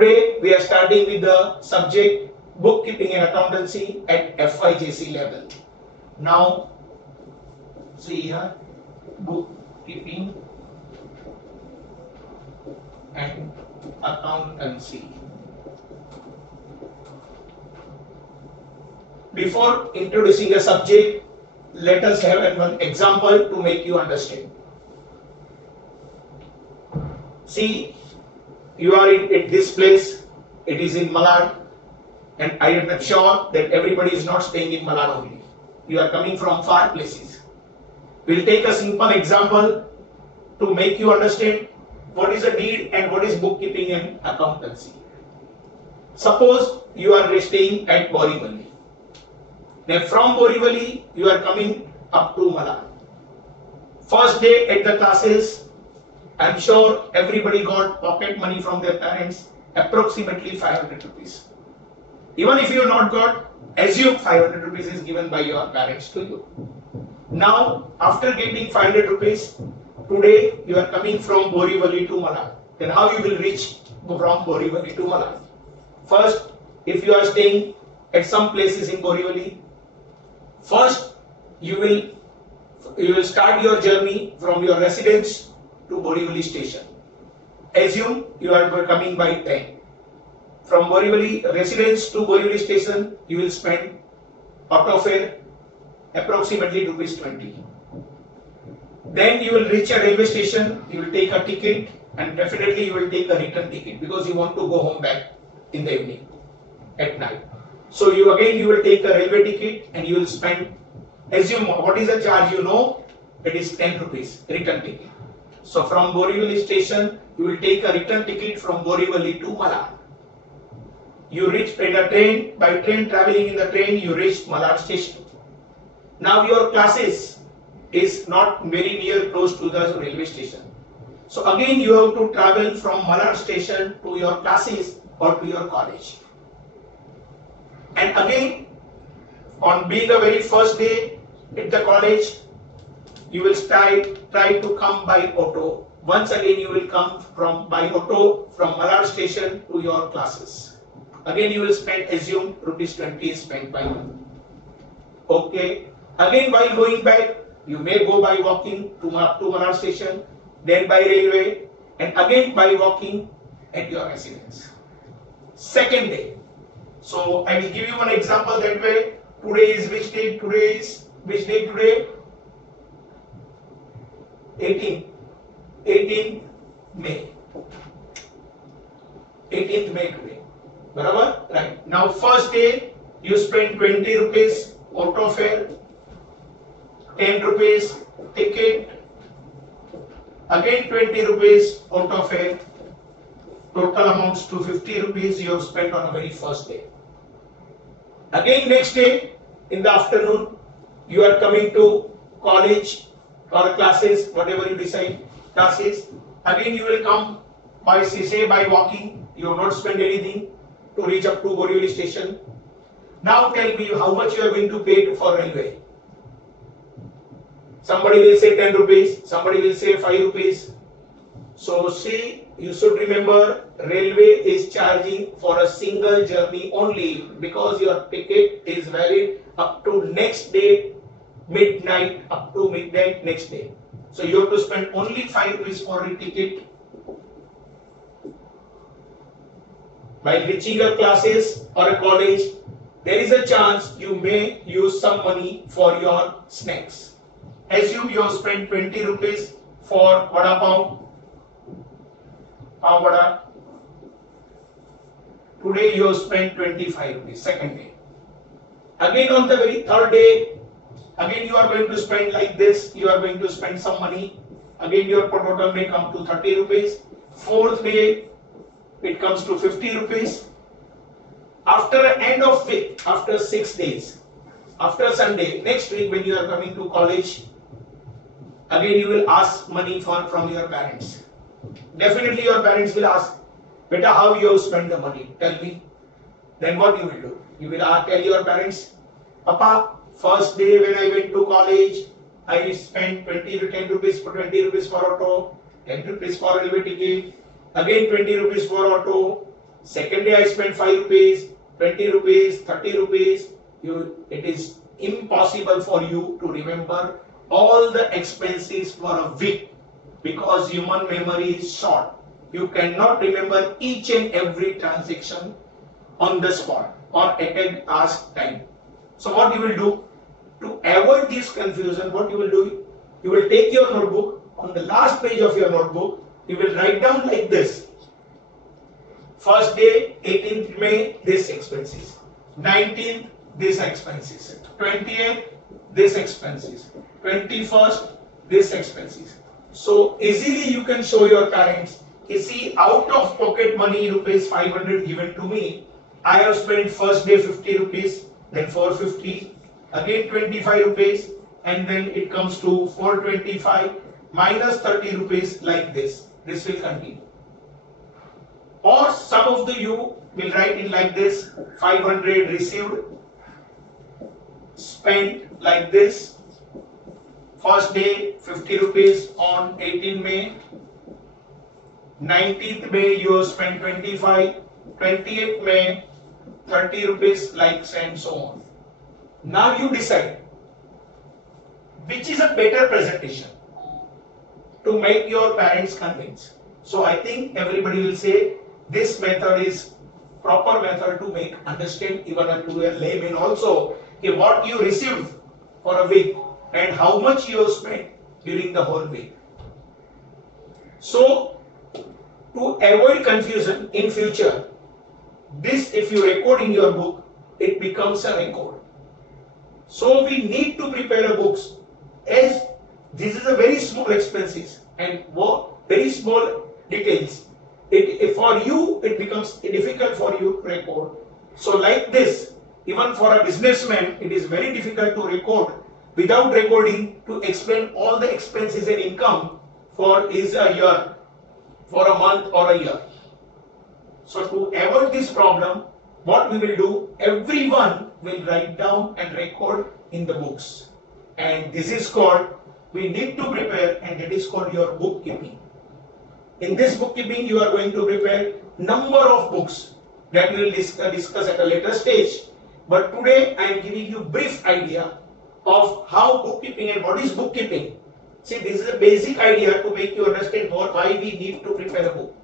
Today we are starting with the subject bookkeeping and accountancy at FYJC level. Now see here, bookkeeping and accountancy. Before introducing a subject, let us have one example to make you understand. See, you are at this place, it is in Malad, and I am sure that everybody is not staying in Malad only. You are coming from far places. We'll take a simple example to make you understand what is a deed and what is bookkeeping and accountancy. Suppose you are staying at Borivali. Then from Borivali, you are coming up to Malad. First day at the classes, I am sure everybody got pocket money from their parents, approximately 500 rupees. Even if you have not got, assume 500 rupees is given by your parents to you. Now, after getting 500 rupees, today you are coming from Borivali to Malad. Then how you will reach from Borivali to Malad? First, if you are staying at some places in Borivali, first you will start your journey from your residence to Borivali station. Assume you are coming by train. From Borivali residence to Borivali station, you will spend auto fare approximately rupees 20. Then you will reach a railway station, you will take a ticket, and definitely you will take a return ticket because you want to go home back in the evening, at night. So you will take a railway ticket and you will spend, assume what is the charge, you know, it is 10 rupees return ticket. So from Borivali station, you will take a return ticket from Borivali to Malad. You reach in a train, by train, traveling in the train, you reach Malad station. Now your classes is not very near close to the railway station. So again you have to travel from Malad station to your classes or to your college. And again, on being a very first day at the college, you will try to come by auto. Once again you will come by auto from Malad station to your classes. Again you will spend, assume rupees 20 is spent by you. Okay. Again while going back, you may go by walking to Malad station, then by railway, and again by walking at your residence. Second day. So I will give you one example that way. Today is which day? Today is which day today? 18th May. 18th May today. Barabar? Right. Now first day you spend 20 rupees auto fare, 10 rupees ticket, again 20 rupees auto fare, total amounts to 50 rupees you have spent on a very first day. Again next day in the afternoon you are coming to college or classes, whatever you decide, classes. Again you will come by by walking, you have not spent anything to reach up to Borivali station. Now tell me how much you are going to pay for railway. Somebody will say 10 rupees, somebody will say 5 rupees. So see, you should remember railway is charging for a single journey only because your ticket is valid up to next day, midnight, up to midnight next day. So you have to spend only 5 rupees for a ticket. By reaching your classes or a college, there is a chance you may use some money for your snacks. Assume you have spent 20 rupees for vada pav, pav vada. Today you have spent 25 rupees, second day. Again on the very third day, again you are going to spend like this, you are going to spend some money. Again your total may come to 30 rupees. Fourth day, it comes to 50 rupees. After the end of week, after 6 days, after Sunday, next week when you are coming to college, again you will ask money from your parents. Definitely your parents will ask, beta, how you have spent the money? Tell me. Then what you will do? You will tell your parents, Papa, first day when I went to college, I spent 10 rupees for auto, 10 rupees for railway ticket, again 20 rupees for auto, Second day I spent 5 rupees, 20 rupees, 30 rupees. It is impossible for you to remember all the expenses for a week because human memory is short. You cannot remember each and every transaction on the spot or at an ask time. So what you will do to avoid this confusion, what you will do, you will take your notebook. On the last page of your notebook, you will write down like this. First day, 18th May, this expenses. 19th, this expenses. 20th, this expenses. 21st, this expenses. So easily you can show your parents. You see, out of pocket money, rupees 500 given to me, I have spent first day 50 rupees, then 450, again 25 rupees, and then it comes to 425 minus 30 rupees like this. This will continue. Or some of you will write in like this, 500 received, spent like this. First day 50 rupees on 18 May. 19th May you have spent 25. 20th May 30 rupees likes and so on. Now you decide which is a better presentation to make your parents convinced. So I think everybody will say this method is proper method to make understand even to a layman also what you received for a week and how much you have spent during the whole week. So to avoid confusion in future, this if you record in your book, it becomes a record. So we need to prepare a books as this is a very small expenses and very small details. For you, it becomes difficult for you to record. So like this, even for a businessman, it is very difficult to record without recording to explain all the expenses and income for is a year, for a month or a year. So to avoid this problem, what we will do, everyone will write down and record in the books. And this is called, we need to prepare, and it is called your bookkeeping. In this bookkeeping, you are going to prepare number of books that we will discuss at a later stage. But today I am giving you brief idea of how bookkeeping and what is bookkeeping. See, this is a basic idea to make you understand why we need to prepare a book.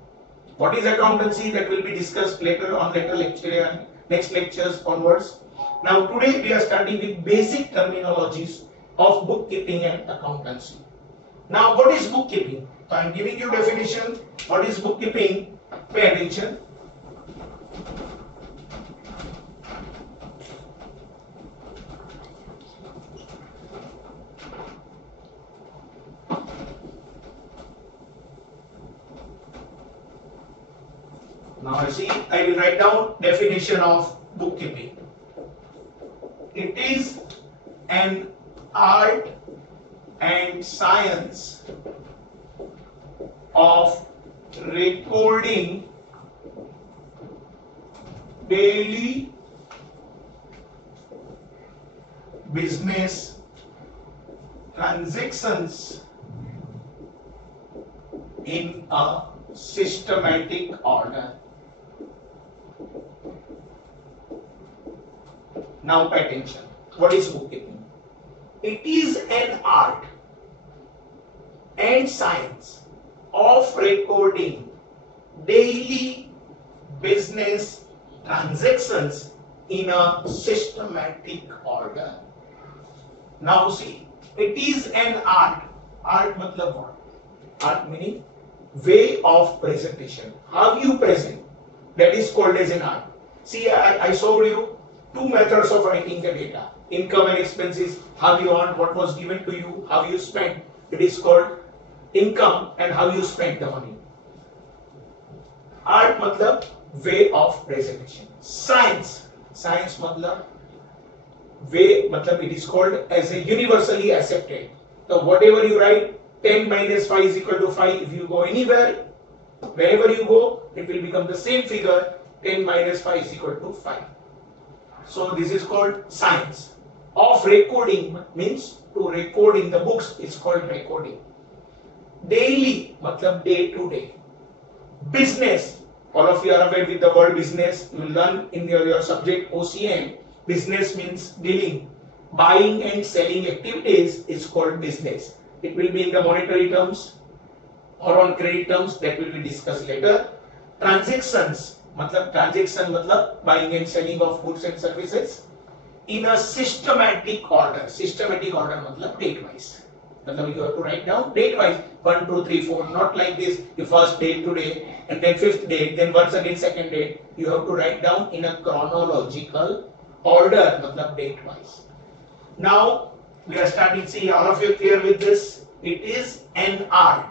What is accountancy, that will be discussed later on next lectures onwards. Now today we are starting with basic terminologies of bookkeeping and accountancy. Now what is bookkeeping? So I am giving you definition. What is bookkeeping? Pay attention. Now I will write down definition of bookkeeping. It is an art and science of recording daily business transactions in a systematic order. Now pay attention. What is bookkeeping? It is an art and science of recording daily business transactions in a systematic order. Now see, it is an art. Art matlab what? Art meaning way of presentation. How you present, that is called as an art. See, I showed you two methods of writing the data. Income and expenses, how you earned, what was given to you, how you spent. It is called income and how you spent the money. Art matlab way of presentation. Science, science matlab way, matlab it is called as a universally accepted. So whatever you write, 10 minus 5 is equal to 5. If you go anywhere, wherever you go, it will become the same figure. 10 minus 5 is equal to 5. So this is called science of recording, means to record in the books. It's called recording. Daily, matlab day to day. Business, All of you are aware with the word business. You will learn in your subject OCM. Business means dealing. Buying and selling activities is called business. It will be in the monetary terms or on credit terms, that will be discussed later. Transactions, transaction matlab buying and selling of goods and services in a systematic order. Systematic order matlab date wise. Matlab you have to write down date wise 1, 2, 3, 4. Not like this. You first date today and then fifth date, then once again second date. You have to write down in a chronological order, matlab date wise. Now we are starting. See, all of you clear with this? It is an art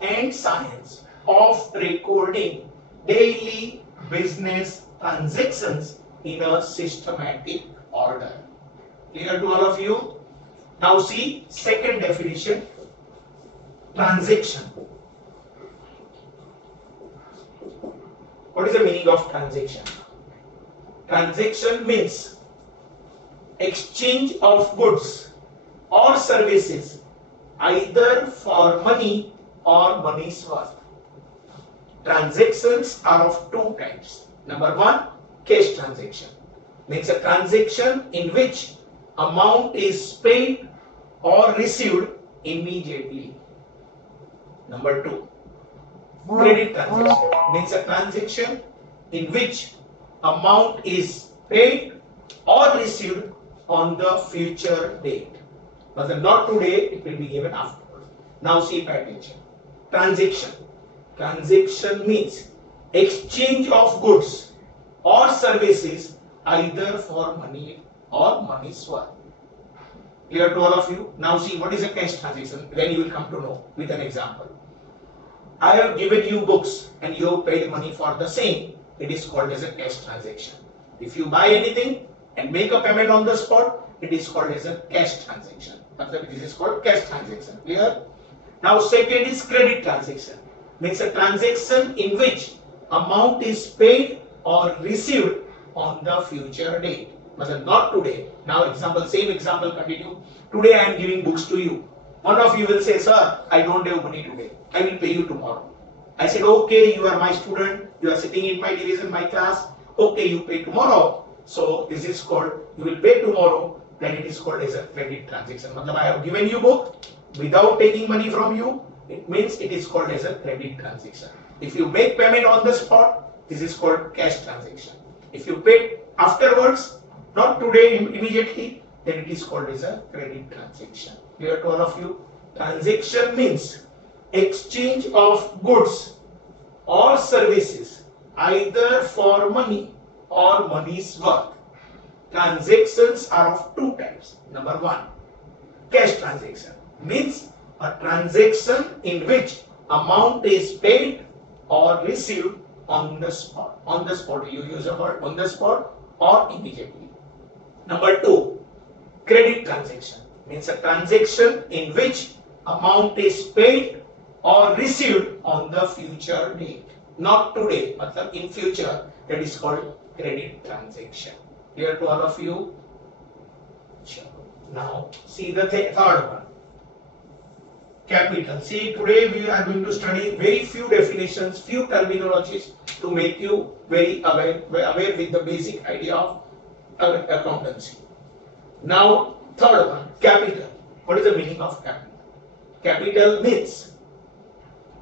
and science of recording daily business transactions in a systematic order. Clear to all of you? Now see second definition, transaction. What is the meaning of transaction? Transaction means exchange of goods or services either for money or money's worth. Transactions are of two types. Number one, cash transaction. Means a transaction in which amount is paid or received immediately. Number two, credit transaction. Means a transaction in which amount is paid or received on the future date. But not today, it will be given afterwards. Now see, pay attention. Transaction. Transaction means exchange of goods or services either for money or money's worth. Clear to all of you? Now see, what is a cash transaction? Then you will come to know with an example. I have given you books and you have paid money for the same. It is called as a cash transaction. If you buy anything and make a payment on the spot, it is called as a cash transaction. This is called cash transaction. Clear? Now second is credit transaction. Means a transaction in which amount is paid or received on the future date. But not today. Now example, same example continue. Today I am giving books to you. One of you will say, sir, I don't have money today. I will pay you tomorrow. I said, okay, you are my student. You are sitting in my division, my class. Okay, you pay tomorrow. So this is called, you will pay tomorrow. Then it is called as a credit transaction. Matlab, I have given you book without taking money from you. It means it is called as a credit transaction. If you make payment on the spot, this is called cash transaction. If you pay afterwards, not today immediately, then it is called as a credit transaction. Clear to all of you? Transaction means exchange of goods or services either for money or money's worth. Transactions are of two types. Number one, cash transaction means a transaction in which amount is paid or received on the spot. On the spot, you use a word on the spot or immediately. Number two, credit transaction means a transaction in which amount is paid or received on the future date. Not today, but in future. That is called credit transaction. Clear to all of you? Sure. Now, see the third one. Capital. See, today we are going to study very few definitions, few terminologies to make you very aware with the basic idea of accountancy. Now, third one, capital. What is the meaning of capital? Capital means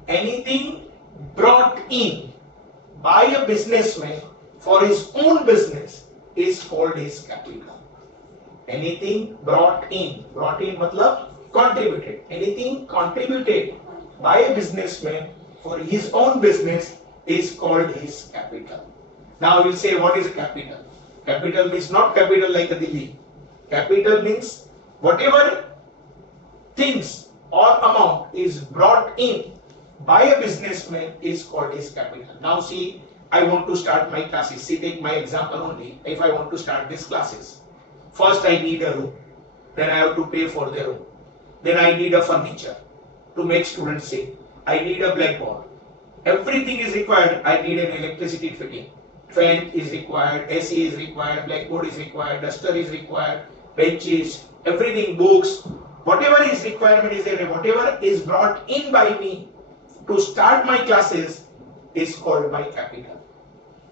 anything brought in by a businessman for his own business is called his capital. Anything brought in matlab contributed. Anything contributed by a businessman for his own business is called his capital. Now we will say, what is capital? Capital means not capital like a Delhi. Capital means whatever things or amount is brought in by a businessman is called his capital. Now see, I want to start my classes. See, take my example only. If I want to start these classes, first I need a room. Then I have to pay for the room. Then I need a furniture to make students sit. I need a blackboard. Everything is required. I need an electricity fitting. Fan is required, AC is required, blackboard is required, duster is required, benches, everything, books, whatever is requirement is there, whatever is brought in by me to start my classes is called my capital.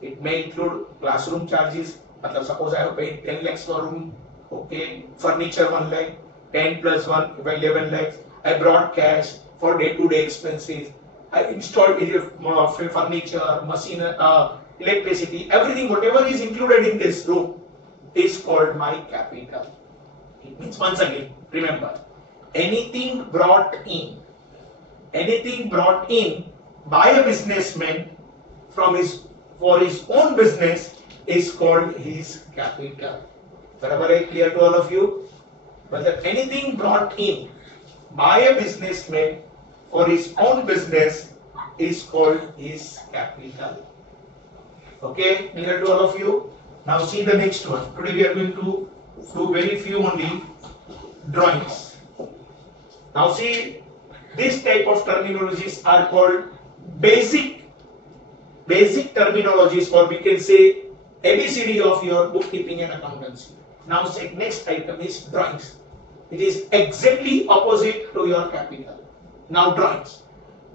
It may include classroom charges. मतलब suppose I have paid 10 lakhs for room, okay, furniture 1 lakh, 10 plus 1, 11 lakhs. I brought cash for day-to-day expenses. I installed furniture, machine, electricity, everything, whatever is included in this room is called my capital. It means, once again, remember, anything brought in by a businessman for his own business is called his capital. Barabar, clear to all of you? But anything brought in by a businessman for his own business is called his capital. Okay, clear to all of you? Now see the next one. Today we are going to do very few only drawings. Now see, this type of terminologies are called basic terminologies, or we can say ABCD of your bookkeeping and accountancy. Now say next item is drawings. It is exactly opposite to your capital. Now drawings.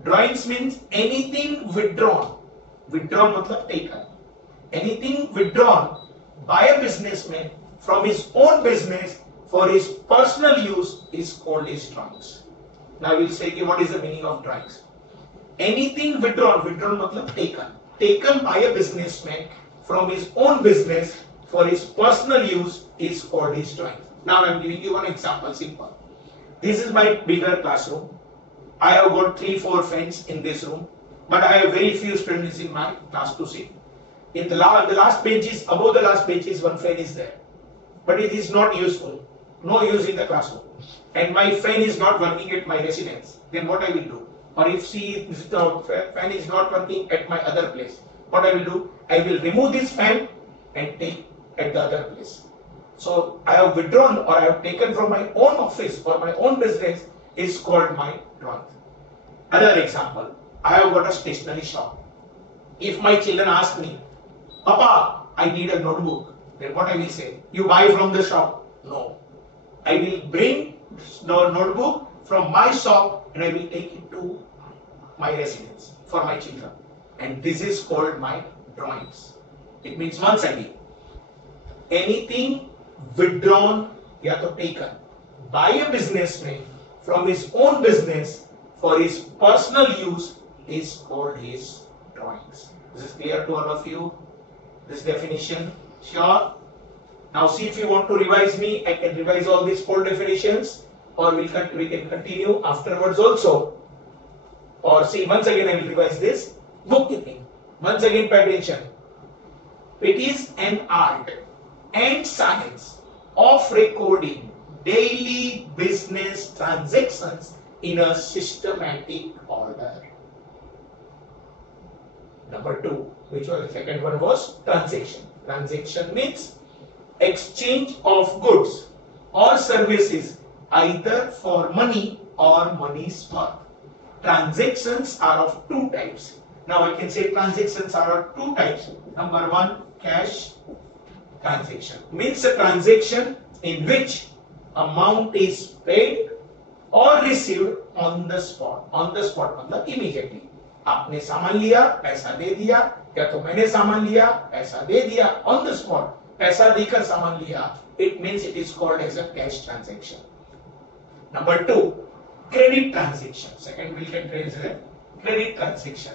Drawings means anything withdrawn. Withdrawn matlab taken. Anything withdrawn by a businessman from his own business for his personal use is called his drawings. Now we'll say what is the meaning of drawings. Anything withdrawn matlab taken by a businessman from his own business for his personal use is called his drawings. Now I am giving you one example, simple. This is my bigger classroom. I have got 3-4 friends in this room, but I have very few students in my class to sit. In the last pages, above the last pages, one fan is there, but it is not useful. No use in the classroom, and my fan is not working at my residence. Then what I will do? Or if the fan is not working at my other place, what I will do? I will remove this fan and take at the other place. So I have withdrawn or I have taken from my own office or my own business is called my drawing. Another example, I have got a stationery shop. If my children ask me, Papa, I need a notebook, then what I will say? You buy from the shop? No. I will bring the notebook from my shop and I will take it to my residence for my children. And this is called my drawings. It means, once again, anything withdrawn या तो taken by a businessman from his own business for his personal use is called his drawings. This is clear to all of you? This definition? Sure? Now see, if you want to revise me, I can revise all these 4 definitions, or we can continue afterwards also. Or see, once again I will revise this. Bookkeeping. Once again, pay attention. It is an art and science of recording daily business transactions in a systematic order. Number 2, which was the second one, was transaction. Transaction means exchange of goods or services either for money or money's worth. Transactions are of 2 types. Now I can say transactions are of 2 types. Number 1, cash transaction. Means a transaction in which amount is paid or received on the spot. On the spot मतलब immediately. आपने सामान लिया, पैसा दे दिया, या तो मैंने सामान लिया, पैसा दे दिया, on the spot, पैसा देकर सामान लिया. It means it is called as a cash transaction. Number 2, credit transaction. Second we can trace as credit transaction,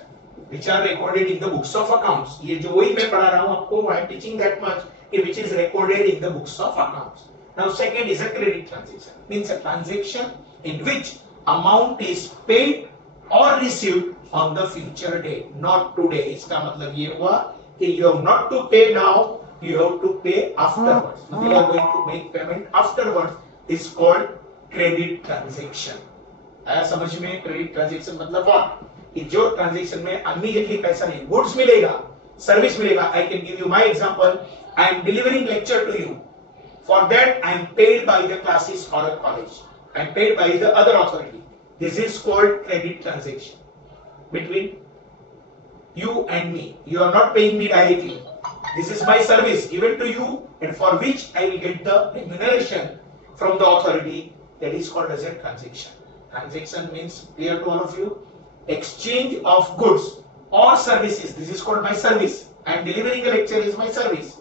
which are recorded in the books of accounts. ये जो वही मैं पढ़ा रहा हूँ आपको, I am teaching that much, which is recorded in the books of accounts. Now second is a credit transaction. Means a transaction in which amount is paid or received on the future date, not today. इसका मतलब ये हुआ कि you have not to pay now, you have to pay afterwards. You are going to make payment afterwards. Is called credit transaction. आया समझ में? Credit transaction मतलब what? कि जो transaction में immediately पैसा नहीं, goods मिलेगा, service मिलेगा. I can give you my example. I am delivering lecture to you. For that I am paid by the classes or a college. I am paid by the other authority. This is called credit transaction between you and me. You are not paying me directly. This is my service given to you, and for which I will get the remuneration from the authority. That is called as a transaction. Transaction means, clear to all of you, exchange of goods or services. This is called my service. I am delivering a lecture is my service.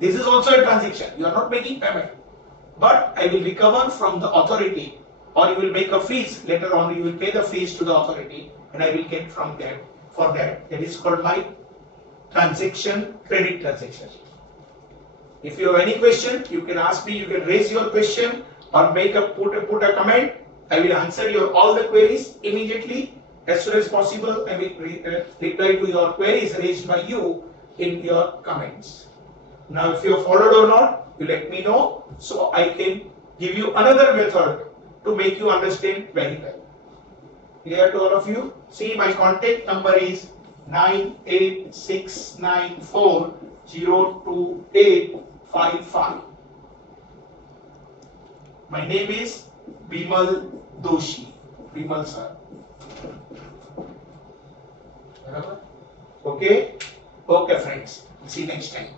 This is also a transaction. You are not making payment, but I will recover from the authority, or you will make a fees later on. You will pay the fees to the authority, and I will get from them for that. That is called my transaction, credit transaction. If you have any question, you can ask me. You can raise your question or put a comment. I will answer your all the queries immediately as soon as possible. I will reply to your queries raised by you in your comments. Now, if you have followed or not, you let me know so I can give you another method to make you understand very well. Clear to all of you? See, my contact number is 986940285. My name is Bimal Doshi. Bimal sir. Okay? Okay friends. See you next time.